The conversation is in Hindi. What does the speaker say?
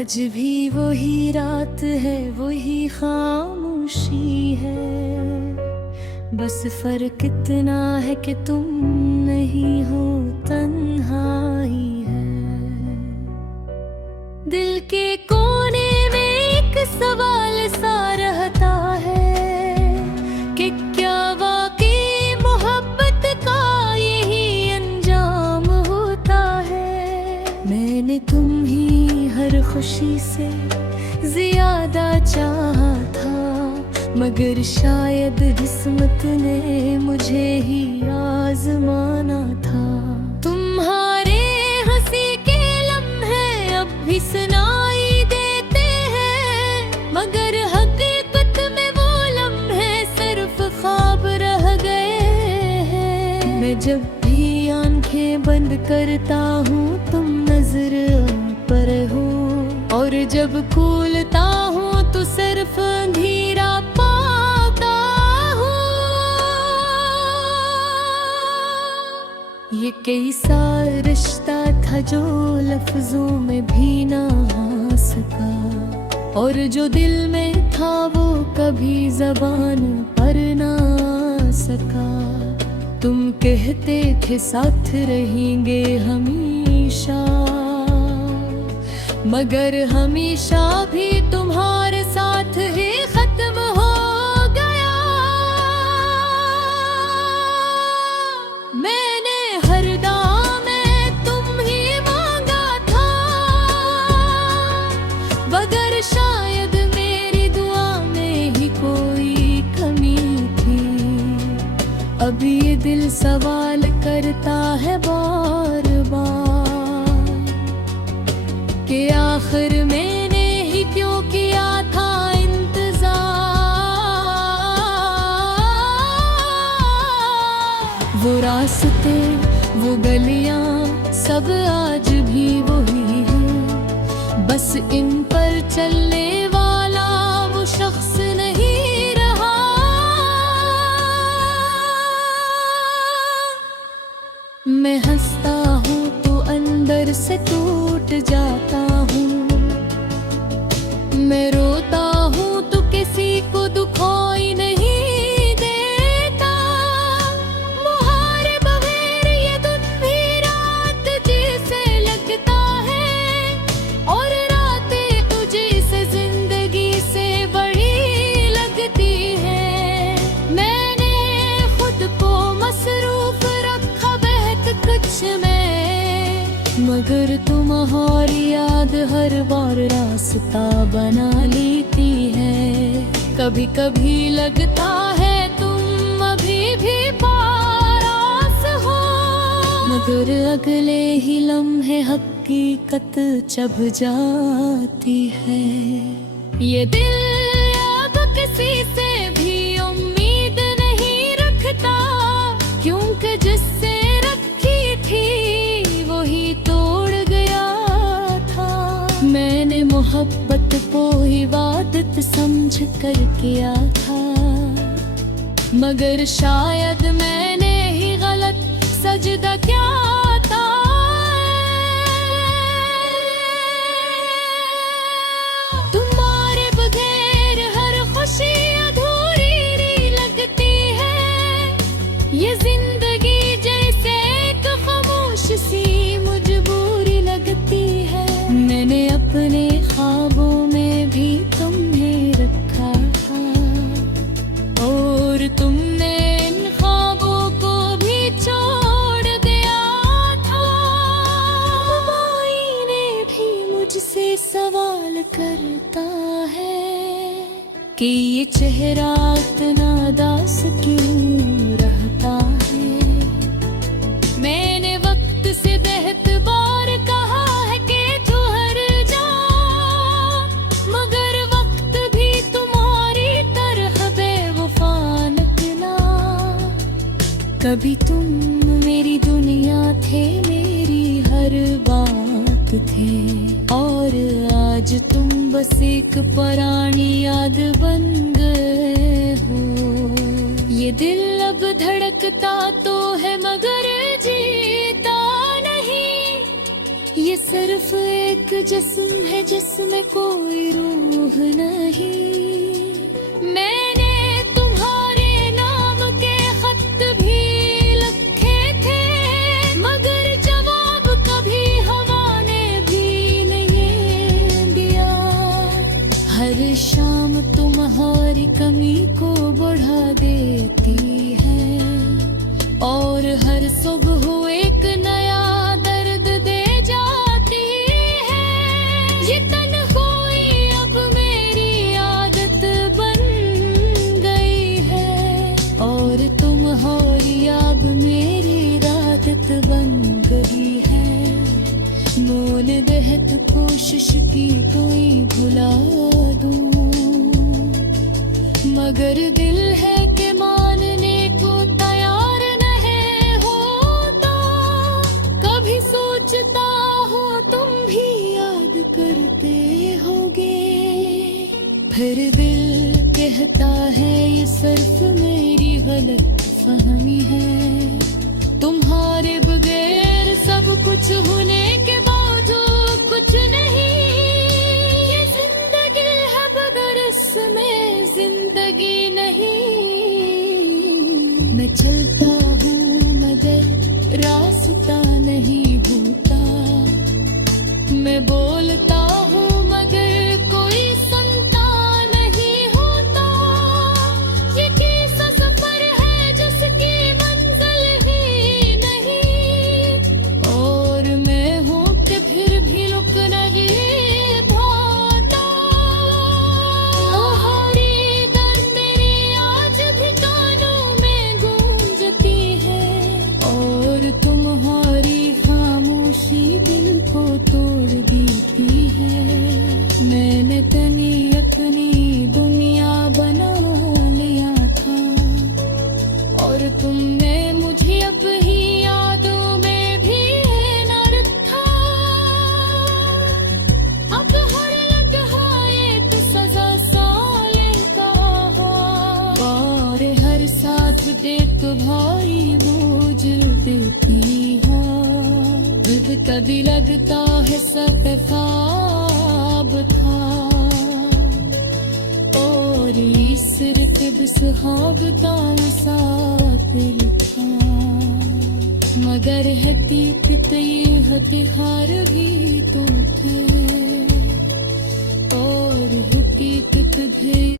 आज भी वही रात है, वही खामोशी है। बस फर्क इतना है कि तुम नहीं हो, तन्हाई है। दिल के कोने में एक सवाल सा रहता है कि क्या वाकई मोहब्बत का यही अंजाम होता है। मैंने तुम ही हर खुशी से ज्यादा चाहा था, मगर शायद किस्मत ने मुझे ही आजमाना था। तुम्हारे हंसी के लम्हे अब भी सुनाई देते हैं, मगर हकीकत में वो लम्हे सिर्फ ख्वाब रह गए हैं। मैं जब भी आंखें बंद करता हूँ तुम नजर पर हो, और जब खोलता हूँ तो सिर्फ अंधेरा पाता हूँ। ये कैसा रिश्ता था जो लफ्जों में भी ना आ सका, और जो दिल में था वो कभी जबान पर ना आ सका। तुम कहते थे साथ रहेंगे हमेशा, मगर हमेशा भी तुम्हारे साथ ही खत्म हो गया। मैंने हर दाम में तुम ही मांगा था, मगर शायद मेरी दुआ में ही कोई कमी थी। अब ये दिल सवाल करता है बार बार कि आखिर मैंने ही क्यों किया था इंतजार। वो रास्ते वो गलियां सब आज भी वही हैं, बस इन पर चलने वाला वो शख्स नहीं रहा। मैं हंसता हूँ तो अंदर से टूट जाता हूँ, मैं रोता हूँ तो किसी को दुखाई नहीं देता। मुहारे बगैर ये दिन भी रात जैसे लगता है, और रातें तुझे से जिंदगी से बड़ी लगती है। मैंने खुद को मसरूफ रखा बहुत कुछ में, मगर तुम्हारी याद हर बार रास्ता बना लेती है। कभी कभी लगता है तुम अभी भी पास हो, मगर अगले ही लम्हे हकीकत चढ़ जाती है। ये दिल अब किसी से भी उम्मीद नहीं रखता, क्योंकि जिससे रखी थी वही तोड़ गया था। मैंने मोहब्बत को इबादत समझ कर किया था, मगर शायद मैंने ही गलत सजदा किया था। तुम्हारे बगैर हर खुशी अधूरी लगती है। ये जिंदगी जैसे एक खामोश सी मजबूरी लगती है। मैंने अपने ख्वाबों में भी तुम्हें रखा था, और तुमने इन ख्वाबों को भी छोड़ दिया था। आईने भी मुझसे सवाल करता है कि ये चेहरा इतना उदास क्यों रहता है। मैंने वक्त से बेहद बार कहा है कि तू हर जा, मगर वक्त भी तुम्हारी तरह बेवफा निकला। कभी तुम मेरी दुनिया थे, मेरी हर बात थे, और आज तुम बस एक पुरानी याद बन गए हो। ये दिल अब धड़कता तो है मगर जीता नहीं, ये सिर्फ एक जिस्म है जिसमें कोई रूह नहीं। मैंने तुम्हारे नाम के खत भी लिखे थे, मगर जवाब कभी हवा ने भी नहीं दिया। हर शाम तुम्हारी कमी को बढ़ा देती है, और हर सुबह एक नया दर्द दे जाती है। ये तन्हाई अब मेरी आदत बन गई है, और तुम्हारी अब मेरी आदत बन गई है। मौन बेहद कोशिश की कोई भुला दूं, मगर दिल है कि मानने को तैयार नहीं होता। कभी सोचता हो तुम भी याद करते होगे, फिर दिल कहता है ये सिर्फ मेरी गलत फहमी है। तुम्हारे बगैर सब कुछ होने के बावजूद कुछ नहीं। ये जिंदगी है मगर इसमें जिंदगी नहीं। मैं चलता हूँ मगर रास्ता नहीं होता, मैं बोलता हूँ मगर कोई सुनता नहीं होता। ये कैसा सफर है जिसकी मंजिल ही नहीं, और मैं हूँ कि फिर भी रुक नहीं पाता। तुम्हारी दर्द मेरी आज भी कानों में गूंजती है, और तुम्हारी खामोशी दिल को तोड़ देती है। मैंने तनी अपनी दुनिया बना लिया था, और तुमने मुझे अब ही यादों में भी न रखा। अब हर लम्हा एक सजा साले का है, और हर साथ देख भाई बोझ देती है। जिद कभी लगता है सब ख्वाब था, और ये सिर्फ बिसहाबता मुसाफिर था। मगर हकीकत ये हथियार भी तो थे, और हकीकत भी